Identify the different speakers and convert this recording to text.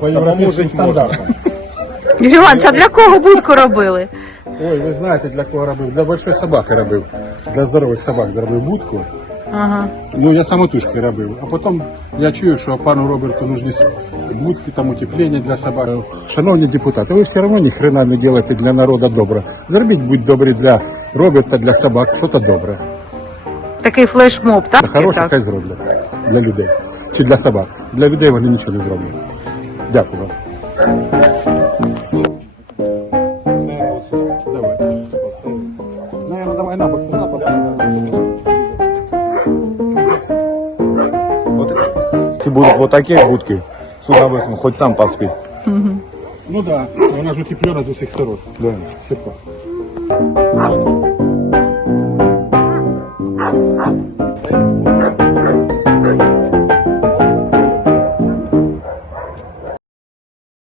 Speaker 1: по європейським стандартам.
Speaker 2: Юрій Іванович, а для кого будку робили?
Speaker 1: Ой, ви знаєте, для кого робив? Для большої собаки робив. Для здорових собак зробив будку.
Speaker 2: Ага.
Speaker 1: Ну, я самотужки робив. А потім я чую, що пану Роберту нужні будки, там утеплення для собак. Шановні депутати, ви все одно ні хрена не робите для народу добре. Зробіть, будь добрі, для Роберта, для собак, щось добре.
Speaker 2: Такий флешмоб, так?
Speaker 1: Хороше хай зроблять для людей. Чи для собак. Для людей вони нічого не зроблять. Дякую вам. Давай. Наверное, давай на бок. На бок.
Speaker 3: Если будут вот такие будки, с удовольствием, хоть сам поспи.
Speaker 1: Ну да, вона ж утеплена з усіх сторон. Да. Сіпа.
Speaker 3: Thank